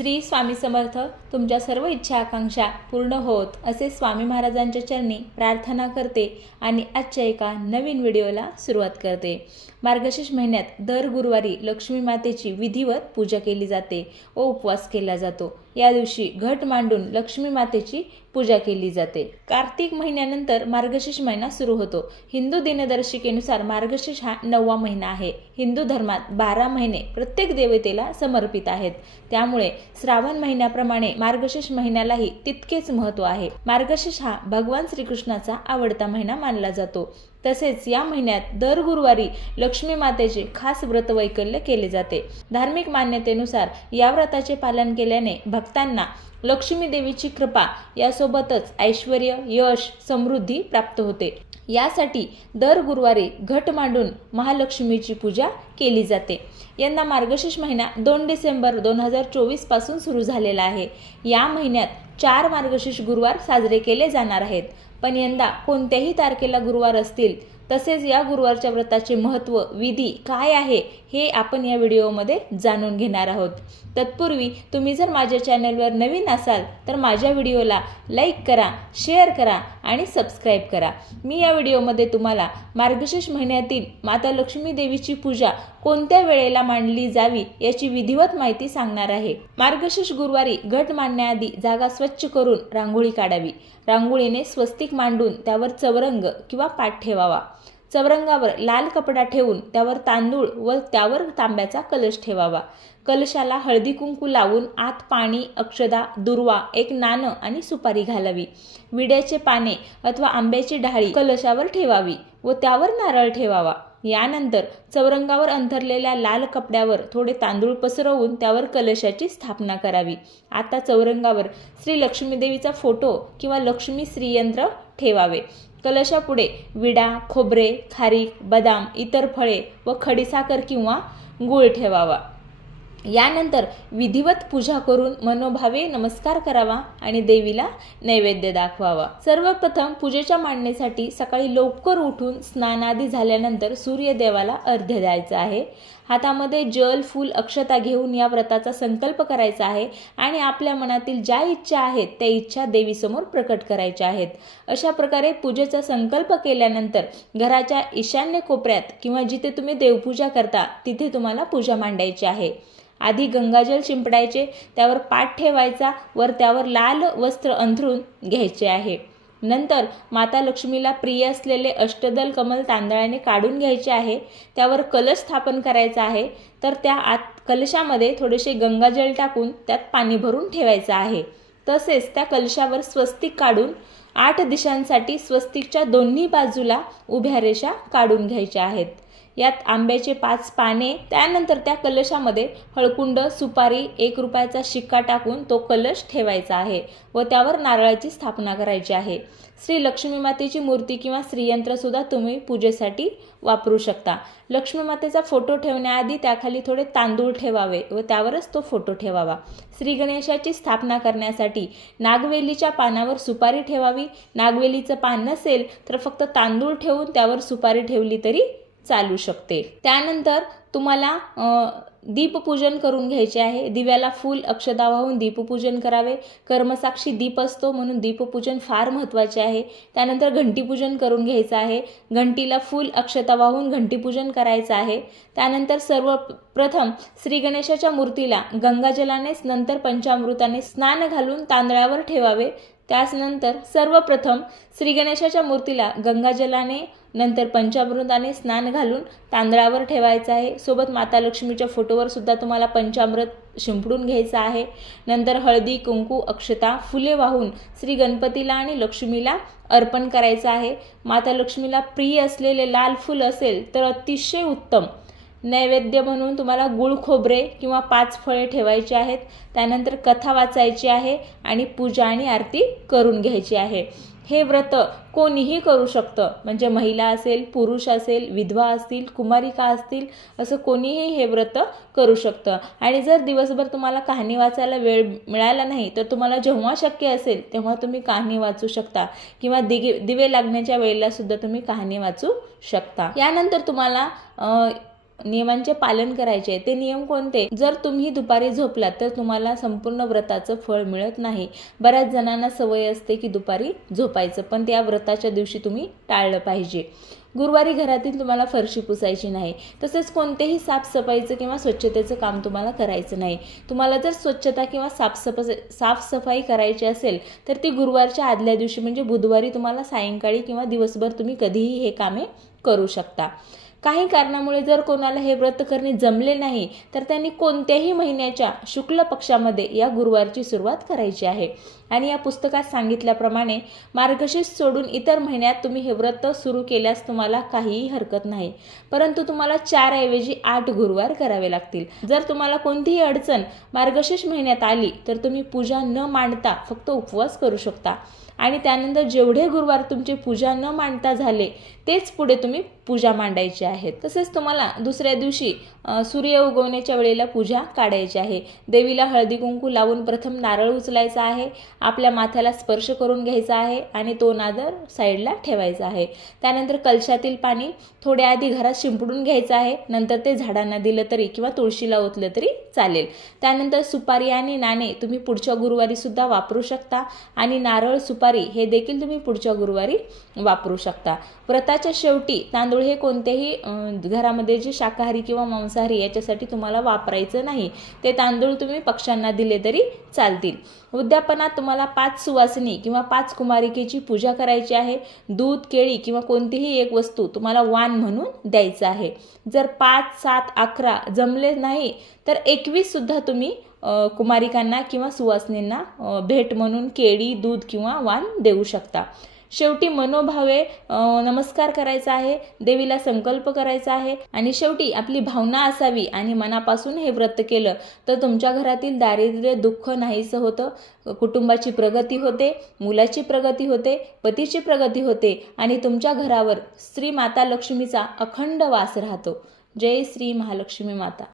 श्री स्वामी समर्थ तुमच्या सर्व इच्छा आकांक्षा पूर्ण होत असे स्वामी महाराजांच्या चरणी प्रार्थना करते आणि आजच्या एका नवीन व्हिडिओला सुरुवात करते। मार्गशीर्ष महिन्यात दर गुरुवारी लक्ष्मी मातेची विधिवत पूजा केली जाते व उपवास केला जातो। या दिवशी घट मांडून लक्ष्मी मातेची पूजा केली जाते। कार्तिक महिन्यानंतर मार्गशीर्ष महिना सुरू होतो। हिंदू दिनदर्शिकेनुसार मार्गशीर्ष हा 9वा महिना आहे। हिंदू धर्मात 12 महिने प्रत्येक देवतेला समर्पित आहेत, त्यामुळे श्रावण महिन्याप्रमाणे मार्गशीर्ष महिन्यालाही तितकेच महत्त्व आहे। मार्गशीर्ष हा भगवान श्रीकृष्णाचा आवडता महिना मानला जातो। तसेच या महिन्यात दर गुरुवारी लक्ष्मी मातेचे खास व्रत वैकल्य केले जाते। धार्मिक मान्यतेनुसार या व्रताचे पालन केल्याने भक्तांना लक्ष्मी देवीची कृपा यासोबतच ऐश्वर्य, यश, समृद्धी प्राप्त होते। यासाठी दर गुरुवारी घट मांडून महालक्ष्मीची पूजा केली जाते। यंदा मार्गशीर्ष महिना 2 डिसेंबर 2024 पासून सुरू झालेला आहे। या महिन्यात 4 मार्गशीर्ष गुरुवार साजरे केले जाणार आहेत, पण यंदा कोणत्याही तारखेला गुरुवार असतील तसेच या गुरुवारच्या व्रताचे महत्त्व, विधी काय आहे हे आपण या व्हिडिओमध्ये जाणून घेणार आहोत। तत्पूर्वी तुम्ही जर माझ्या चॅनलवर नवीन असाल तर माझ्या व्हिडिओला लाईक करा, शेअर करा आणि सबस्क्राईब करा। मी या व्हिडिओमध्ये तुम्हाला मार्गशीर्ष महिन्यातील माता लक्ष्मी देवीची पूजा कोणत्या वेळेला मांडली जावी याची विधिवत माहिती सांगणार आहे। मार्गशीर्ष गुरुवारी घट मांडण्याआधी जागा स्वच्छ करून रांगोळी काढावी। रांगोळीने स्वस्तिक मांडून त्यावर चौरंग किंवा पाट ठेवावा। चौरंगावर लाल कपडा ठेवून त्यावर तांदूळ व त्यावर तांब्याचा कलश ठेवावा। कलशाला हळदी कुंकू लावून आत पाणी, अक्षदा, दुर्वा, एक नाणं आणि सुपारी घालावी। विड्याचे पाने अथवा आंब्याची डाळी कलशावर ठेवावी व त्यावर नारळ ठेवावा। यानंतर चौरंगावर अंथरलेल्या लाल कपड्यावर थोडे तांदूळ पसरवून त्यावर कलशाची स्थापना करावी। आता चौरंगावर श्री लक्ष्मी देवीचा फोटो किंवा लक्ष्मी श्रीयंत्र ठेवावे। कलशापुढे विडा, खोबरे, खारीक, बदाम, इतर फळे व खडीसाखर किंवा गूळ ठेवावा। यानंतर विधिवत पूजा करून मनोभावे नमस्कार करावा आणि देवीला नैवेद्य दाखवावा। सर्वप्रथम पूजेच्या मांडणीसाठी सकाळी लवकर उठून स्नानादी झाल्यानंतर सूर्यदेवाला अर्घ्य द्यायचा आहे। हातामध्ये जल, फूल, अक्षता घेऊन या व्रताचा संकल्प करायचा आहे आणि आपल्या मनातील ज्या इच्छा आहेत त्या इच्छा देवीसमोर प्रकट करायच्या आहेत। अशा प्रकारे पूजेचा संकल्प केल्यानंतर घराच्या ईशान्य कोपऱ्यात किंवा जिथे तुम्ही देवपूजा करता तिथे तुम्हाला पूजा मांडायची आहे। आधी गंगाजल शिंपडायचे, त्यावर पाट ठेवायचा, वर त्यावर लाल वस्त्र अंथरून घ्यायचे आहे। नंतर माता लक्ष्मीला प्रिय असलेले अष्टदल कमल तांदळाने काढून घ्यायचे आहे। त्यावर कलश स्थापन करायचा आहे, तर त्या आत कलशामध्ये थोडेसे गंगाजल टाकून त्यात पाणी भरून ठेवायचं आहे। तसेच त्या कलशावर स्वस्तिक काढून 8 दिशांसाठी स्वस्तिकच्या दोन्ही बाजूला उभ्या रेषा काढून घ्यायच्या आहेत। यात आंब्याचे 5 पाने, त्यानंतर त्या कलशामध्ये हळकुंड, सुपारी, 1 रुपयाचा शिक्का टाकून तो कलश ठेवायचा आहे व त्यावर नारळाची स्थापना करायची आहे। श्री लक्ष्मी मातेची मूर्ती किंवा श्रीयंत्र सुद्धा तुम्ही पूजेसाठी वापरू शकता। लक्ष्मी मातेचा फोटो ठेवण्याआधी त्याखाली थोडे तांदूळ ठेवावे व त्यावरच तो फोटो ठेवावा। श्री गणेशाची स्थापना करण्यासाठी नागवेलीच्या पानावर सुपारी ठेवावी। नागवेलीचं पान नसेल तर फक्त तांदूळ ठेवून त्यावर सुपारी ठेवली तरी चालू शकते। त्यानंतर तुम्हाला दीपपूजन करून घ्यायचे आहे। दिव्याला फूल, अक्षता वाहून दीपपूजन करावे। कर्मसाक्षी दीप असतो म्हणून दीपपूजन फार महत्त्वाचे आहे। त्यानंतर घंटीपूजन करून घ्यायचं आहे। घंटीला फूल, अक्षता वाहून घंटीपूजन करायचं आहे। त्यानंतर सर्वप्रथम श्री गणेशाच्या मूर्तीला गंगाजलाने नंतर पंचामृताने स्नान घालून तांदळावर ठेवावे। त्यानंतर सर्वप्रथम श्री गणेशाच्या मूर्तीला गंगाजलाने नंतर पंचामृताने स्नान घालून तांदळावर ठेवायचं आहे। सोबत माता लक्ष्मीच्या फोटोवर सुद्धा तुम्हाला पंचामृत शिंपडून घ्यायचं आहे। नंतर हळदी, कुंकू, अक्षता, फुले वाहून श्री गणपतीला आणि लक्ष्मीला अर्पण करायचं आहे। माता लक्ष्मीला प्रिय असलेले लाल फूल असेल तर अतिशय उत्तम। नैवेद्य म्हणून तुम्हाला गुळ, खोबरे किंवा 5 फळे ठेवायची आहेत। त्यानंतर कथा वाचायची आहे आणि पूजा आणि आरती करून घ्यायची आहे। हे व्रत कोणीही करू शकतं, म्हणजे महिला असेल, पुरुष असेल, विधवा असतील, कुमारिका असतील, असं कोणीही हे व्रत करू शकतं। आणि जर दिवसभर तुम्हाला कहाणी वाचायला वेळ मिळाला नाही तर तुम्हाला जेव्हा शक्य असेल तेव्हा तुम्ही कहाणी वाचू शकता किंवा दिवे लागण्याच्या वेळेला सुद्धा तुम्ही कहाणी वाचू शकता। यानंतर तुम्हाला नियमांचे पालन करायचे आहे. ते नियम कोणते? जर तुम्ही दुपारी झोपलात तर तुम्हाला संपूर्ण व्रताचं फळ मिळत नाही. बऱ्याच जणांना सवय असते की दुपारी झोपायचं, पण त्या व्रताच्या दिवशी तुम्ही टाळलं पाहिजे. गुरुवारी घरातील तुम्हाला फरशी पुसायची नाही. तसेच कोणतेही साफसफाईचं किंवा स्वच्छतेचं काम तुम्हाला करायचं नाही. तुम्हाला जर स्वच्छता किंवा साफसफाई करायची असेल तर ती गुरुवारच्या आदल्या दिवशी म्हणजे बुधवारी तुम्हाला सायंकाळी किंवा दिवसभर तुम्ही कधीही हे कामे करू शकता. काही कारणामुळे जर कोणाला हे व्रत करणे जमले नाही तर त्यांनी कोणत्याही महिन्याच्या शुक्ल पक्षामध्ये या गुरुवारची सुरुवात करायची आहे. आणि या पुस्तकात सांगितल्याप्रमाणे मार्गशीर्ष सोडून इतर महिन्यात तुम्ही हे व्रत सुरू केल्यास तुम्हाला काहीही हरकत नाही, परंतु तुम्हाला 4 ऐवजी 8 गुरुवार करावे लागतील. जर तुम्हाला कोणतीही अडचण मार्गशीर्ष महिन्यात आली तर तुम्ही पूजा न मांडता फक्त उपवास करू शकता आणि त्यानंतर जेवढे गुरुवार तुमचे पूजा न मांडता झाले तेच पुढे तुम्ही पूजा मांडायची आहे. तसेच तुम्हाला दुसऱ्या दिवशी सूर्य उगवण्याच्या वेळेला पूजा काढायची आहे. देवीला हळदी कुंकू लावून प्रथम नारळ उचलायचा आहे, आपल्या माथ्याला स्पर्श करून घ्यायचा आहे आणि तो नारळ साईडला ठेवायचा आहे. त्यानंतर कलशातील पाणी थोड्या आधी घरात शिंपडून घ्यायचं आहे. नंतर ते झाडांना दिलं तरी किंवा तुळशीला ओतलं तरी चालेल. त्यानंतर सुपारी आणि नाणे तुम्ही पुढच्या गुरुवारी सुद्धा वापरू शकता आणि नारळ सुपारी हे देखील तुम्ही पुढच्या गुरुवारी वापरू शकता. व्रताच्या शेवटी तांदूळ हे कोणत्याही घरामध्ये जे शाकाहारी किंवा मांसाहारी याच्यासाठी तुम्हाला वापरायचं नाही. ते तांदूळ तुम्ही पक्ष्यांना दिले तरी चालतील. उद्यापनात तुम्हाला 5 सुवासिनी किंवा 5 कुमारिकेची पूजा करायची आहे. दूध, केळी किंवा कोणतीही एक वस्तू तुम्हाला वाण म्हणून द्यायचं आहे. जर 5, 7, 11 जमले नाही तर 21 सुद्धा तुम्ही कुमारिकांना किंवा सुवासिनींना भेट म्हणून केळी, दूध किंवा वाण देऊ शकता. शेवटी मनोभावे नमस्कार करायचा आहे, देवीला संकल्प करायचा आहे आणि शेवटी आपली भावना असावी आणि मनापासून हे व्रत केलं तर तुमच्या घरातील दारिद्र्य, दुःख नाहीसं होतं, कुटुंबाची प्रगती होते, मुलाची प्रगती होते, पतीची प्रगती होते आणि तुमच्या घरावर श्री माता लक्ष्मीचा अखंड वास राहतो. जय श्री महालक्ष्मी माता.